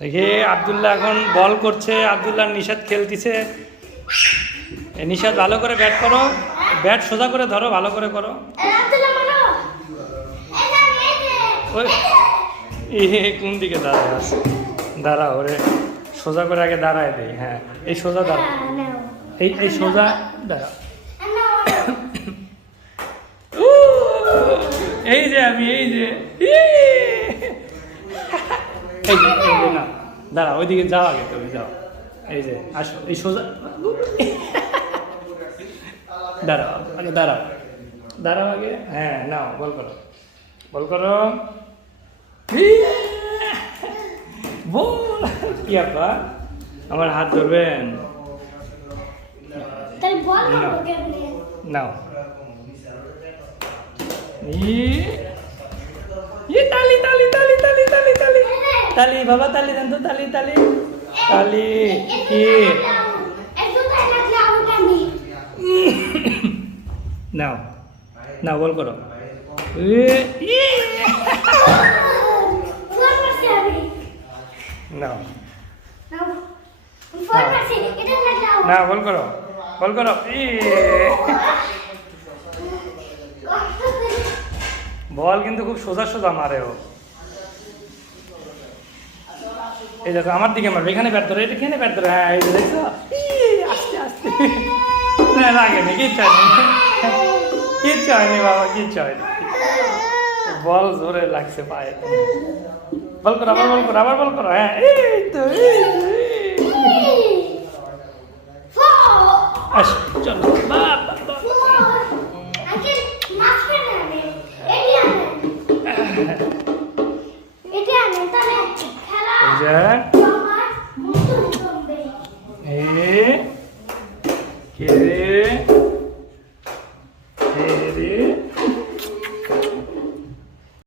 দেখি আবদুল্লাহ এখন বল করছে আবদুল্লাহ নিষাদ খেলতেছে। নিষাদ ভালো করে ব্যাট করো ব্যাট সোজা করে ধরো ভালো করে করো। ওই কোন দিকে দাঁড়ায় আছে? দাঁড়া ওরে সোজা করে আগে দাঁড়ায় দেই হ্যাঁ এই সোজা দাঁড়া এই এই সোজা দাঁড়া এই যে আমি এই যে! এই যে না দাঁড়া ওইদিকে যাও আগে তুমি যাও। এই যে আসো এই সোজা দাঁড়াও আগে দাঁড়াও। দাঁড়াও আগে হ্যাঁ নাও বল করো। বল করো। ই! বল। কি আপা? আমার হাত ধরবেন? নাও। ই তালি, বাবা, তালি দেন তো, তালি তালি। তালি, কি? নাও না বল করো। নাও। না বল করো বল করো। বল কিন্তু খুব সোজা সোজা মারে ও। এই দেখো আমার দিকে মারবে এখানে ব্যাট ধরো এটা এখানে ব্যাট ধরো হ্যাঁ এই দেখছ? আস্তে আস্তে। না লাগেনি কিচ্ছু হয়নি কিচ্ছু হয়নি বাবা কিচ্ছু হয়নি। বল জোরে লাগছে পায়ে। বল করো আবার বল করো আবার বল করো হ্যাঁ এই তো। আসো। এই যে এ কে রে কে রে